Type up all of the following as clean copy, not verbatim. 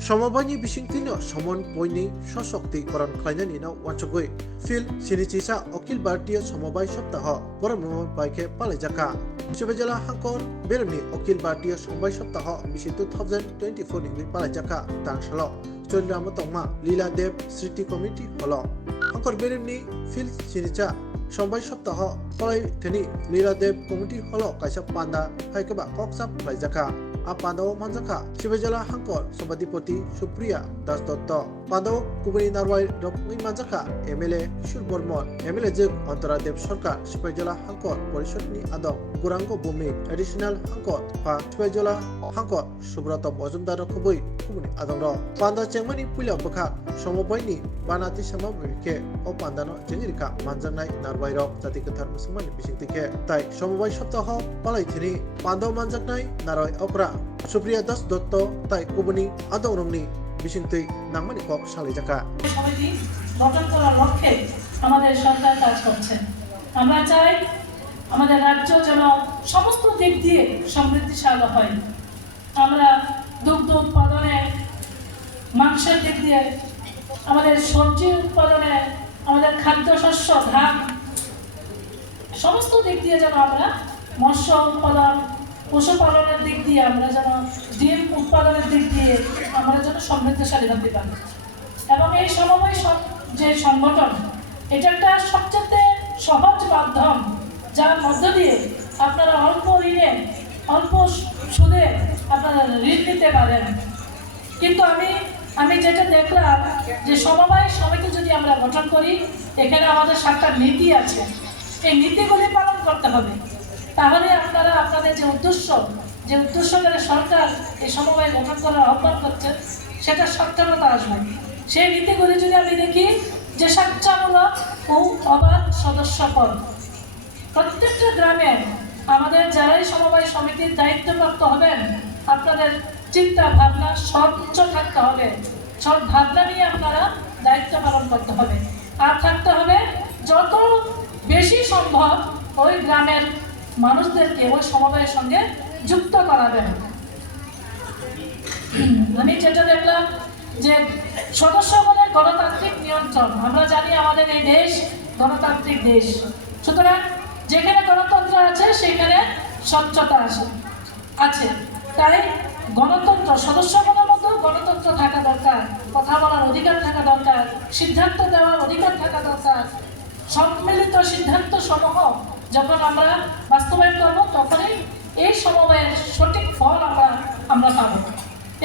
সমবাयनि बिसिंथिनो समन बयनि सशक्तिकरण खालायनायनि नाव वाचगै फिल सिनिचिसा अखिल भारतीय समबाय सप्ताह बरम बाइके पालायजाखा शिबजला हांकर बेरनि अखिल भारतीय समबाय सप्ताह बिसि 2024 नि पालायजाखा तांसलो चोलराम तंमा लीला देव स्मृति कमिटी हल हांकर बेरनि फिल सिनिचा समबाय सप्ताह पालायथेनि लीला देव कमिटी हल कायसा पांडा हायकेबा कक्सा पालायजाखा पांडव मानजाखा शिवजला हांकर सभाधिपति सुप्रिया दास दत्त पांडव कुबनी नारवाई रकनी मानजाखा एमएलए किशोर बर्मन एमएलए जग अंतरादेव सरकार शिवजला हांकर परिषदनि आदम गुरांग भूमि एडिशनल हांकर फा शिवजला हांकर सुब्रत मजुमदार खबै कुबनी आदम र पांडा चेंगमानि पुलिया बखा समबायनि बानाति समाबेखे ओ पांडानो जेंगिरिका मानजानाय नारवाई रक जाति कथार मुसलमाननि बिसिंतिखे ताइ समबाय सप्ताह पालायथिनि पांडव मानजानाय नारवाई अक्रा सुप्रिया दास दत्त ताइ कुबनी आदम रंनि बिसिंतै नांमानि কক सालायजाखा সমিতি গঠন করার লক্ষ্যে আমাদের সরকার কাজ করছে। আমরা চাই আমাদের রাজ্য যেন সমস্ত দিক দিয়ে সমৃদ্ধিশালী হয়। আমরা দুগ্ধ উৎপাদনে, মাংসের দিক দিয়ে, আমাদের সবজি উৎপাদনে, আমাদের খাদ্যশস্য ধান সমস্ত দিক দিয়ে যেন আমরা মৎস্য উৎপাদন, পশুপালনের দিক দিয়ে আমরা যেন ডিম উৎপাদনের দিক দিয়ে আমরা যেন সমৃদ্ধশালী হতে পারি। এবং এই সমবায় যে সংগঠন, এটা একটা সবচেয়ে সহজ মাধ্যম যার মধ্য দিয়ে আপনারা অল্প ঋণে, অল্প সুদে আপনারা ঋণ নিতে পারেন। কিন্তু আমি যেটা দেখলাম যে সমবায় সমিতি যদি আমরা গঠন করি, এখানে আমাদের 7টা নীতি আছে। এই নীতিগুলি পালন করতে হবে। তাহলে আপনারা আপনাদের যে উদ্দেশ্য করে সরকার এই সমবায় গঠন করার আহ্বান করছে, সেটা সার্থকতা আসবে। সেই নীতিগুলি যদি আমি দেখি যে স্বেচ্ছামূলক ও অবাধ সদস্যপদ, প্রত্যেকটা গ্রামে আমাদের যারাই সমবায় সমিতির দায়িত্বপ্রাপ্ত হবেন, আপনাদের চিন্তা ভাবনা স্বচ্ছ থাকতে হবে। সব ভাবনা নিয়ে আপনারা দায়িত্ব পালন করতে হবে। আর থাকতে হবে যত বেশি সম্ভব ওই গ্রামের মানুষদেরকে ওই সমবায়ের সঙ্গে যুক্ত করাবেন। আমি যেটা দেখলাম যে সদস্যগণের গণতান্ত্রিক নিয়ন্ত্রণ, আমরা জানি আমাদের এই দেশ গণতান্ত্রিক দেশ, সুতরাং যেখানে গণতন্ত্র আছে সেখানে স্বচ্ছতা আছে। তাই গণতন্ত্র, সদস্যগণের মধ্যেও গণতন্ত্র থাকা দরকার, কথা বলার অধিকার থাকা দরকার, সিদ্ধান্ত দেওয়ার অধিকার থাকা দরকার। সম্মিলিত সিদ্ধান্ত সমূহ যখন আমরা বাস্তবায়ন করব, তখনই এই সমবায়ের সঠিক ফল আমরা পাবো।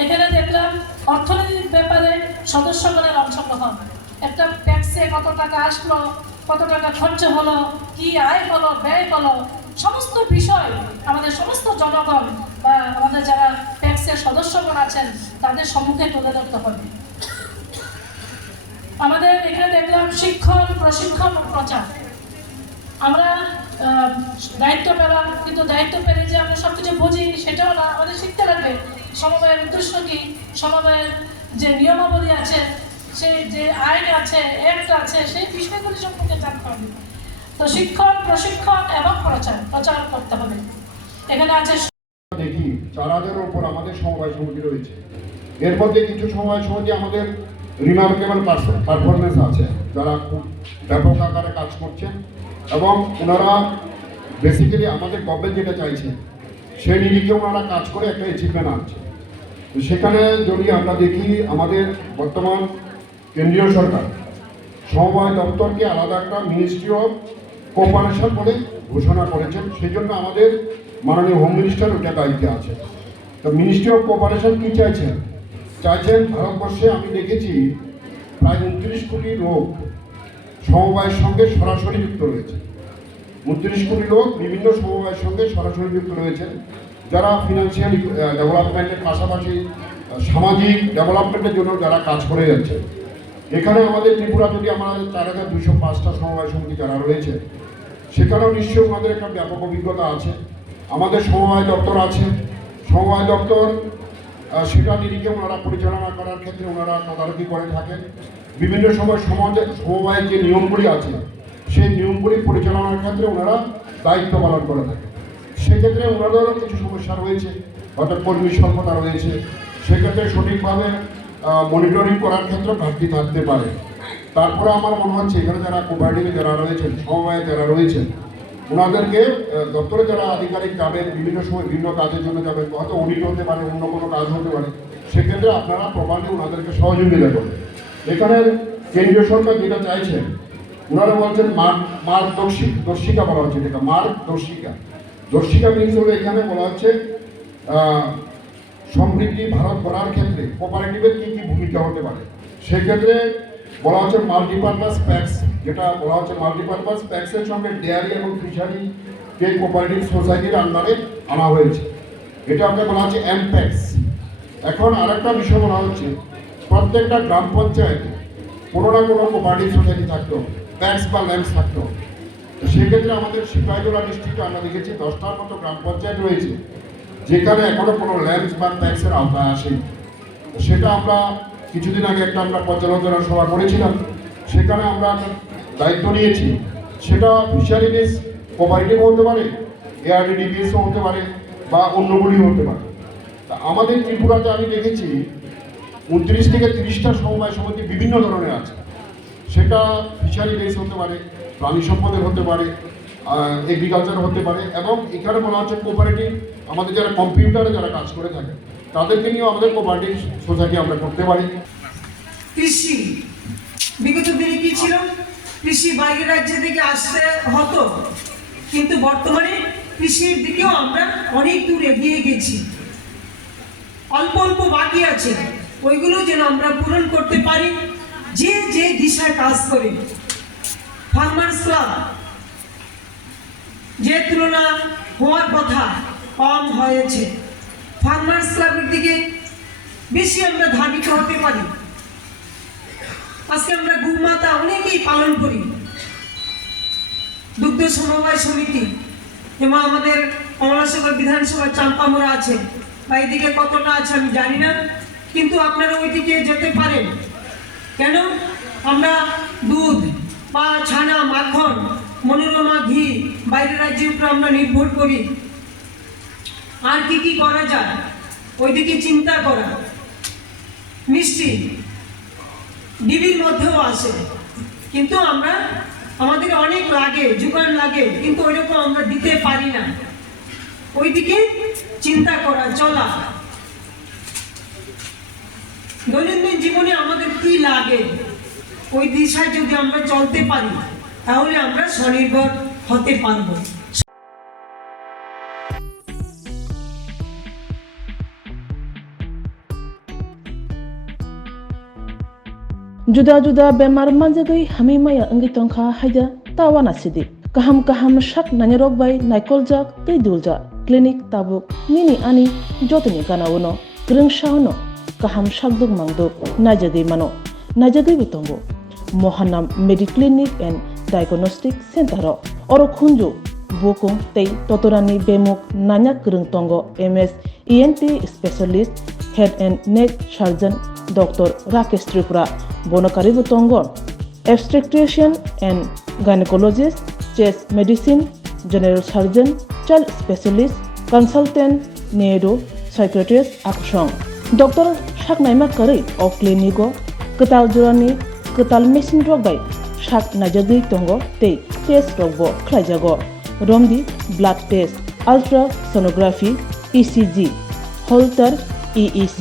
এখানে দেখলাম অর্থনৈতিক ব্যাপারে সদস্যগণের অংশগ্রহণ, একটা ট্যাক্সে কত টাকা আসলো, কত টাকা খরচ হলো, কি আয় হলো, ব্যয় হলো, সমস্ত বিষয় আমাদের সমস্ত জনগণ বা আমাদের যারা ট্যাক্সের সদস্যগণ আছেন তাদের সম্মুখে তুলে ধরতে হবে। আমাদের এখানে দেখলাম শিক্ষণ, প্রশিক্ষণ ও প্রচার। আমরা দায়িত্ব পেলাম, কিন্তু দায়িত্ব পেলে যে আমরা সবকিছু বুঝি সেটাও না, আমাদের শিখতে লাগবে সমবায়ের উদ্দেশ্য কি, সমবায়ের যে নিয়মাবলী আছে, সেই যে আইন আছে, অ্যাক্ট আছে, সেই বিষয়গুলি সম্পর্কে জানতে হবে। তো শিক্ষণ, প্রশিক্ষণ এবং প্রচার করতে হবে। এখানে আছে দেখি 4000-এর উপর আমাদের সমবায় সমিতি রয়েছে। এর মধ্যে কিছু সমবায় সমিতি আমাদের রিমার্কেবল পারফরমেন্স আছে, যারা খুব ব্যাপক আকারে কাজ করছেন এবং ওনারা বেসিক্যালি আমাদের গভর্নমেন্ট যেটা চাইছে সেই নিরিখে ওনারা কাজ করে একটা অ্যাচিভমেন্ট আনছে। তো সেখানে যদি আমরা দেখি, আমাদের বর্তমান কেন্দ্রীয় সরকার সমবায় দপ্তরকে আলাদা একটা মিনিস্ট্রি অফ কোঅপারেশন বলে ঘোষণা করেছেন। সেই জন্য আমাদের মাননীয় হোম মিনিস্টার ওটা দায়িত্বে আছে। তো মিনিস্ট্রি অফ কোঅপারেশন কী চাইছেন ভারতবর্ষে আমি দেখেছি প্রায় 29 কোটি লোক সমবায়ের সঙ্গে সরাসরি যুক্ত রয়েছে। 29 কোটি লোক বিভিন্ন সমবায়ের সঙ্গে সরাসরি যুক্ত রয়েছেন, যারা ফিনান্সিয়াল ডেভেলপমেন্টের পাশাপাশি সামাজিক ডেভেলপমেন্টের জন্য যারা কাজ করে যাচ্ছে। এখানে আমাদের ত্রিপুরা যদি আমাদের 4205টা সমবায় সমিতি যারা রয়েছে, সেখানেও নিশ্চয়ই ওনাদের একটা ব্যাপক অভিজ্ঞতা আছে। আমাদের সমবায় দপ্তর আছে, সমবায় দপ্তর সেটা নিরিখে ওনারা পরিচালনা করার ক্ষেত্রে ওনারা তদারকি করে থাকেন। বিভিন্ন সময় সমবায়ের যে নিয়মগুলি আছে সেই নিয়মগুলি পরিচালনার ক্ষেত্রে ওনারা দায়িত্ব পালন করে থাকেন। সেক্ষেত্রে ওনাদেরও কিছু সমস্যা রয়েছে, অর্থাৎ কর্মী স্বল্পতা রয়েছে, সেক্ষেত্রে সঠিকভাবে মনিটরিং করার ক্ষেত্রে ঘাটতি থাকতে পারে। তারপরে আমার মনে হচ্ছে এখানে যারা কোঅপারেটিভে যারা রয়েছেন, সমবায়ে যারা রয়েছেন, ওনাদেরকে দপ্তরে যারা আধিকারিক যাবেন, বিভিন্ন সময় বিভিন্ন কাজের জন্য যাবেন, হয়তো অডিট হতে পারে, অন্য কোনো কাজ হতে পারে, সেক্ষেত্রে আপনারা প্রপারলি ওনাদেরকে সহযোগিতা করবেন। এখানে কেন্দ্রীয় সরকার যেটা চাইছেন, ওনারা বলছেন মার্গদর্শিকা বলা হচ্ছে, যেটা মার্গদর্শিকা মিনস হলো এখানে বলা হচ্ছে সমৃদ্ধি ভারত গড়ার ক্ষেত্রে কোঅপারেটিভের কী কী ভূমিকা হতে পারে। সেক্ষেত্রে বলা হচ্ছে মাল্টিপারপাস প্যাক্স, যেটা বলা হচ্ছে মাল্টিপারপাস প্যাক্সের সঙ্গে ডেয়ারি এবং ফিশারিকে কোঅপারেটিভ সোসাইটির আন্ডারে আনা হয়েছে, এটা আপনাকে বলা হচ্ছে এমপ্যাক্স। এখন আরেকটা বিষয় বলা হচ্ছে প্রত্যেকটা গ্রাম পঞ্চায়েতে কোনো না কোনো কোঅপারেটিভ সোসাইটি থাকতো, প্যাক্স বা ল্যাম্পস থাকতো। তো সেক্ষেত্রে আমাদের সিপাহীজলা ডিস্ট্রিক্টে আমরা দেখেছি 10টার মতো গ্রাম পঞ্চায়েত রয়েছে যেখানে এখনো কোনো ল্যাম্পস বা প্যাক্সের আওতায় আসেনি। সেটা আমরা কিছুদিন আগে একটা আমরা পর্যালোচনা সভা করেছিলাম, সেখানে আমরা দায়িত্ব নিয়েছি। সেটা ফিশারি বেস কোঅপারেটিভ হতে পারে, এআরডিডিপিএসও হতে পারে বা অন্যগুলিও হতে পারে। তা আমাদের ত্রিপুরাতে আমি দেখেছি 29 থেকে 30টা সমবায় সমিতি বিভিন্ন ধরনের আছে। সেটা ফিশারি বেস হতে পারে, প্রাণী সম্পদের হতে পারে, এগ্রিকালচার হতে পারে, এবং এখানে বলা হচ্ছে কোঅপারেটিভ আমাদের যারা কম্পিউটারে যারা কাজ করে থাকে তাদেরকে নিয়েও আমাদের কোঅপারেটিভ সোসাইটি আমরা করতে পারি। কৃষি বিগত দিনে কি ছিল, কৃষি বাইরের রাজ্য থেকে আসতে হতো, কিন্তু বর্তমানে কৃষির দিকেও আমরা অনেক দূর এগিয়ে গেছি। অল্প অল্প বাকি আছে, ওইগুলো যেন আমরা পূরণ করতে পারি। যে যে দিশায় কাজ করে ফার্মার্স ক্লাব যে তুলনা হওয়ার কথা কম হয়েছে, ফার্মার্স ক্লাবের দিকে বেশি আমরা ধাবিত হতে পারি। আজকে আমরা গোমাতা অনেকেই পালন করি, দুগ্ধ সমবায় সমিতি, যেমন আমাদের কমলাসাগর বিধানসভা চাম্পামোড়া আছে, বা এদিকে কতটা আছে আমি জানি না, কিন্তু আপনারা ওইদিকে যেতে পারেন। কেন? আমরা দুধ বা ছানা, মাখন, মনোরমা ঘি বাইরের রাজ্যের উপর আমরা নির্ভর করি। আর কি কি করা যায় ওইদিকে চিন্তা করা। মিষ্টি ডিবির মধ্যেও আসে, কিন্তু আমরা আমাদের অনেক লাগে, যোগান লাগে, কিন্তু ওইরকম আমরা দিতে পারি না। ওইদিকে চিন্তা করা, চলা। দৈনন্দিন জীবনে আমাদের কি লাগে ওই দিশায় যদি আমরা চলতে পারি তাহলে আমরা স্বনির্ভর হতে পারবো। Juda-juda bemar manjagai hamimaya anggi tongkha haida tawana sidi kaham shak nanyarok bai naikolja tei dulja klinik tabuk nini ani jotoni kanawono grengshauno kaham shakduk mangduk najagai mano najagai bitongo Mohanam Mediclinic and Diagnostic Center oro khunju bokung tei totorani bemuk nanya krung tongo MS ENT specialist head and neck surgeon Dr. Rakesh Tripura Bonokari Butongo, obstetrician and gynecologist, chest medicine, general surgeon, child specialist, consultant, neuro, psychiatrist, aksong. Dr. Shaknaima Kari of Clinico, Ketal Jurani, Ketal Machine Rogbai, Shak Najagi Tongo, Te, Test Rogbo, Klajago, Romdi, blood test, ultrasonography, ECG, Holter, EEG.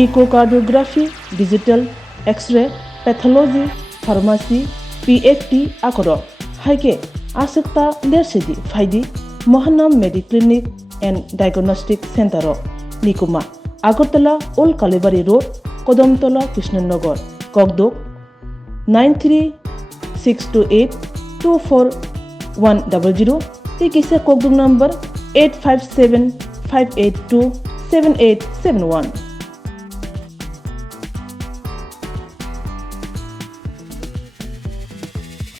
Echocardiography, digital, X-ray, pathology, pharmacy, PFT akoro. Haike asekta lersidi faidi Mohanam Mediclinic and Diagnostic Center Nikuma Agartala Old Kalibari Road, Kodamtola, Krishnanagar, Kokdok 93-628-24100. Tikise Kokdok number 857-582-7871.